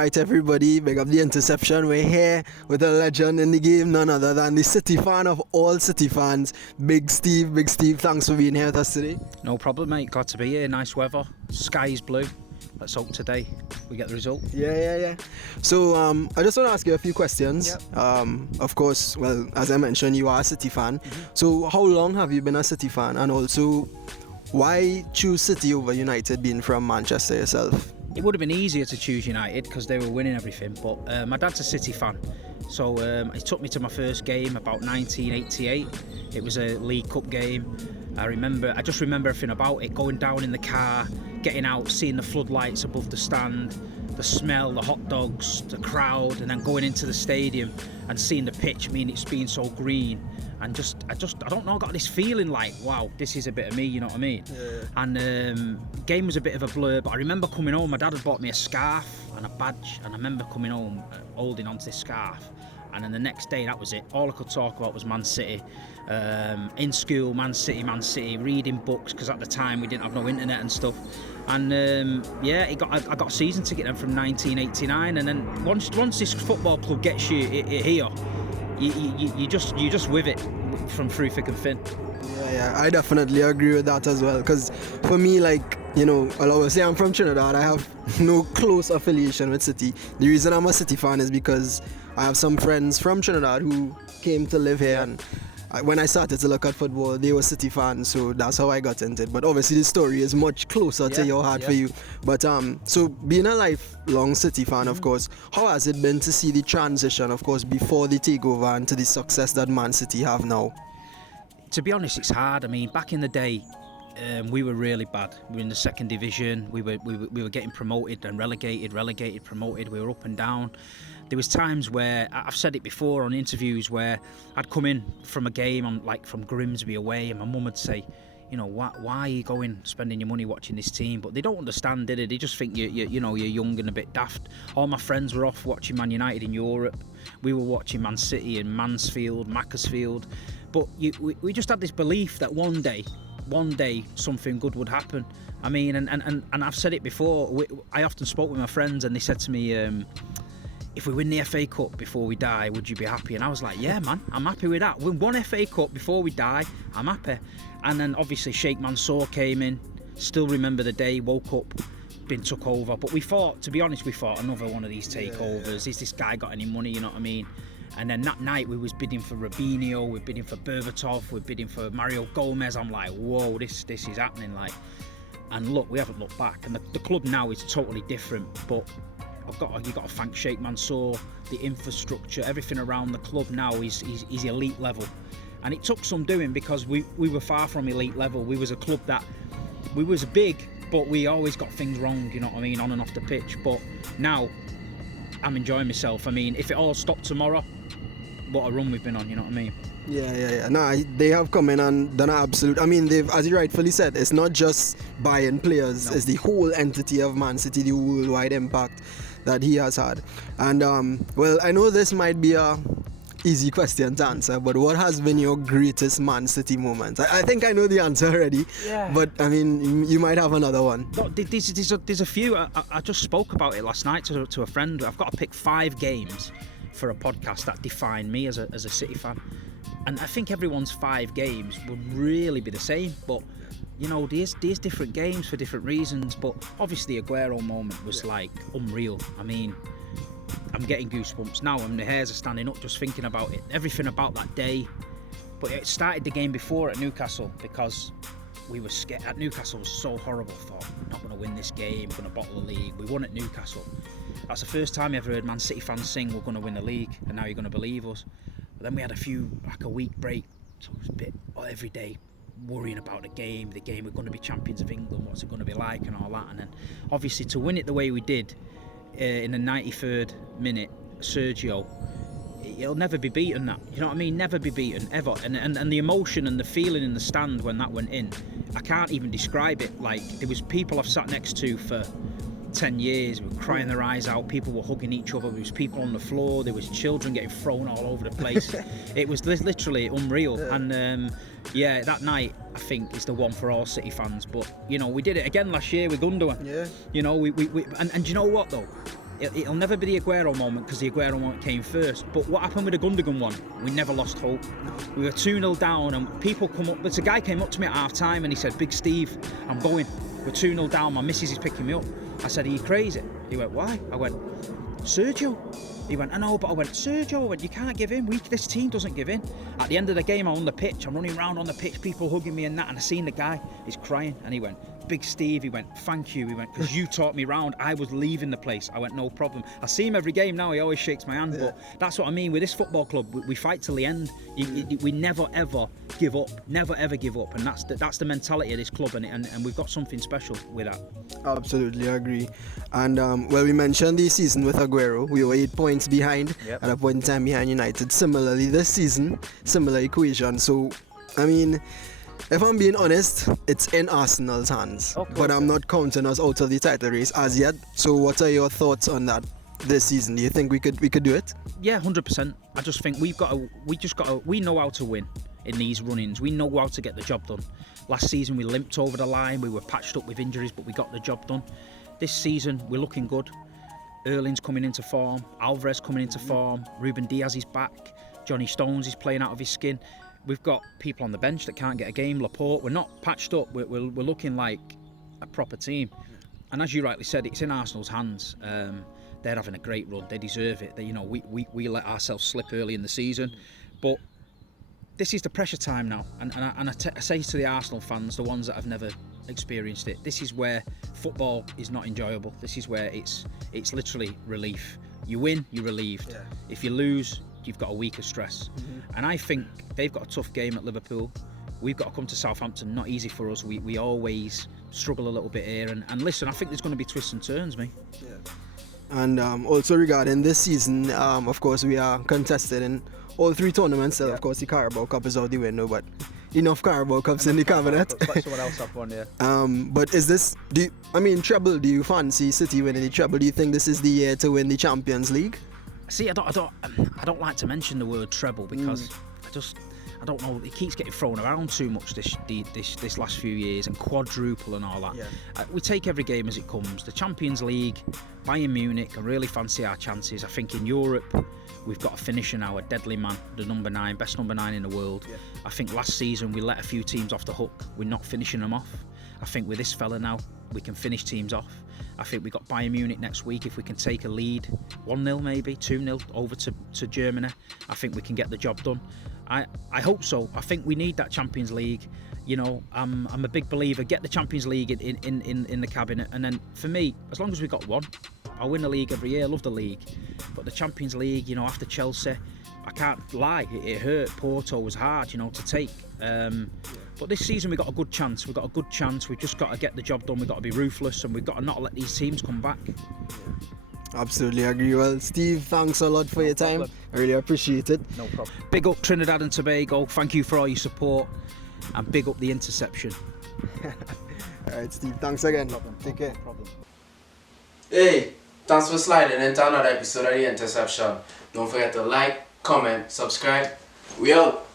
Alright everybody, big up the Interception. We're here with a legend in the game, none other than the City fan of all City fans, Big Steve. Big Steve, thanks for being here with us today. No problem, mate. Glad to be here. Nice weather. Sky's blue. Let's hope today we get the result. Yeah. So I just want to ask you a few questions. Yep. Of course, well, as I mentioned, you are a City fan. So how long have you been a City fan? And also, why choose City over United, being from Manchester yourself? It would have been easier to choose United because they were winning everything, but my dad's a City fan, so he took me to my first game about 1988. It was a League Cup game. I just remember everything about it, going down in the car, getting out, seeing the floodlights above the stand, the smell, the hot dogs, the crowd, and then going into the stadium and seeing the pitch. I mean, it's been so green, and I don't know, I got this feeling like, wow, this is a bit of me, you know what I mean? Yeah. And game was a bit of a blur, but I remember coming home. My dad had bought me a scarf and a badge, and I remember coming home holding onto this scarf. And then the next day, that was it. All I could talk about was Man City. In school, Man City, reading books, because at the time we didn't have no internet and stuff. And I got a season ticket then from 1989. And then once this football club gets you here, you just with it from through thick and thin. Yeah, I definitely agree with that as well. Because for me, like, you know, I'll always say I'm from Trinidad. I have no close affiliation with City. The reason I'm a City fan is because I have some friends from Trinidad who came to live here, and when I started to look at football, they were City fans, so that's how I got into it. But obviously the story is much closer to your heart for you. But so being a lifelong City fan, of course, how has it been to see the transition, of course, before the takeover and to the success that Man City have now? To be honest, it's hard. I mean, back in the day, we were really bad. We were in the second division. We were getting promoted and relegated, promoted. We were up and down. There was times where, I've said it before on interviews, where I'd come in from a game from Grimsby away, and my mum would say, you know, why are you spending your money watching this team? But they don't understand, did they? They just think you're young and a bit daft. All my friends were off watching Man United in Europe. We were watching Man City in Mansfield, Macclesfield. But we just had this belief that one day something good would happen. I mean, and I've said it before. I often spoke with my friends, and they said to me, if we win the FA Cup before we die, would you be happy? And I was like, yeah, man, I'm happy with that. Win one FA Cup before we die, I'm happy. And then obviously Sheikh Mansour came in. Still remember the day, woke up, been took over. But we thought another one of these takeovers. Is this guy got any money? You know what I mean? And then that night we was bidding for Robinho, we're bidding for Berbatov, we're bidding for Mario Gomez. I'm like, whoa, this is happening. Like, and look, we haven't looked back. And the club now is totally different. But you've got to thank Sheikh Mansour, the infrastructure, everything around the club now is elite level. And it took some doing, because we were far from elite level. We was a club that we was big, but we always got things wrong, you know what I mean, on and off the pitch. But now I'm enjoying myself. I mean, if it all stopped tomorrow, what a run we've been on, you know what I mean? Yeah. Nah, they have come in and done an absolute. I mean, they've, as you rightfully said, it's not just buying players, it's the whole entity of Man City, the worldwide impact that he has had. And well, I know this might be a easy question to answer, but what has been your greatest Man City moment? I think I know the answer already, but I mean, you might have another one. No, there's a few. I just spoke about it last night to a friend. I've got to pick 5 games for a podcast that define me as a City fan, and I think everyone's 5 games would really be the same, but you know, there's different games for different reasons. But obviously Aguero moment was like unreal. I mean, I'm getting goosebumps now and the hairs are standing up just thinking about it, everything about that day. But it started the game before at Newcastle, because we were scared. At Newcastle was so horrible. Thought, we're not going to win this game, we're going to bottle the league. We won at Newcastle. That's the first time I ever heard Man City fans sing, we're going to win the league, and now you're going to believe us. But then we had a week break, so it was a bit every day worrying about the game, we're going to be champions of England, what's it going to be like and all that. And then obviously to win it the way we did in the 93rd minute, Sergio, he'll never be beaten, that, you know what I mean, never be beaten ever. And the emotion and the feeling in the stand when that went in, I can't even describe it. Like, there was people I've sat next to for 10 years, we were crying their eyes out, people were hugging each other, there was people on the floor, there was children getting thrown all over the place. It was literally unreal. And that night I think is the one for all City fans. But you know, we did it again last year with Gundogan. You know, we and you know what though, it'll never be the Aguero moment because the Aguero moment came first. But what happened with the Gundogan one? We never lost hope. We were 2-0 down, and people come up. But a guy came up to me at half time and he said, "Big Steve, I'm going. We're 2-0 down. My missus is picking me up." I said, "Are you crazy?" He went, "Why?" I went, "Sergio." He went, "I know," but I went, "Sergio." I went, "You can't give in. This team doesn't give in." At the end of the game, I'm on the pitch. I'm running around on the pitch, people hugging me and that, and I seen the guy. He's crying, and he went, "Big Steve." He went, "Thank you." He went, "Because you taught me round. I was leaving the place." I went, "No problem." I see him every game now. He always shakes my hand. But that's what I mean with this football club. We fight till the end. We never ever give up. Never ever give up. And that's the mentality of this club. And we've got something special with that. Absolutely agree. And well, we mentioned this season with Aguero, we were 8 points behind at a point in time behind United. Similarly, this season, similar equation. So, I mean, if I'm being honest, it's in Arsenal's hands. But I'm not counting us out of the title race as yet. So, what are your thoughts on that this season? Do you think we could do it? Yeah, 100%. I just think we know how to win in these run-ins. We know how to get the job done. Last season we limped over the line. We were patched up with injuries, but we got the job done. This season we're looking good. Erling's coming into form. Alvarez coming into form. Ruben Diaz is back. Johnny Stones is playing out of his skin. We've got people on the bench that can't get a game. Laporte. We're not patched up. We're looking like a proper team. And as you rightly said, it's in Arsenal's hands. They're having a great run. They deserve it. We let ourselves slip early in the season, but this is the pressure time now. And I say to the Arsenal fans, the ones that have never experienced it, this is where football is not enjoyable. This is where it's literally relief. You win, you're relieved. Yeah. If you lose, you've got a week of stress. And I think they've got a tough game at Liverpool. We've got to come to Southampton. Not easy for us. We always struggle a little bit here. And listen, I think there's going to be twists and turns, mate. Yeah. And also regarding this season, of course, we are contested in all three tournaments. So of course, the Carabao Cup is out the window, but enough Carabao Cups in the cabinet. Let someone else have one, yeah. But is this, treble, do you fancy City winning the treble? Do you think this is the year to win the Champions League? See, I don't like to mention the word treble because I don't know, it keeps getting thrown around too much this last few years, and quadruple and all that. Yeah. We take every game as it comes. The Champions League, Bayern Munich, I really fancy our chances. I think in Europe, we've got a finisher now, a deadly man, the number 9, best number 9 in the world. Yeah. I think last season we let a few teams off the hook. We're not finishing them off. I think with this fella now, we can finish teams off. I think we've got Bayern Munich next week. If we can take a lead, 1-0 maybe, 2-0 over to Germany, I think we can get the job done. I hope so. I think we need that Champions League. You know, I'm a big believer. Get the Champions League in the cabinet, and then for me, as long as we've got one, I'll win the league every year. I love the league, but the Champions League, you know, after Chelsea, I can't lie, it hurt. Porto was hard, you know, to take. But this season we've got a good chance. We've just got to get the job done. We've got to be ruthless, and we've got to not let these teams come back. Absolutely agree. Well, Steve, thanks a lot for your time. I really appreciate it. No problem. Big up Trinidad and Tobago. Thank you for all your support, and big up the Interception. All right, Steve. Thanks again. No problem. Take care. No problem. Hey, thanks for sliding into another episode of the Interception. Don't forget to like, comment, subscribe. We out.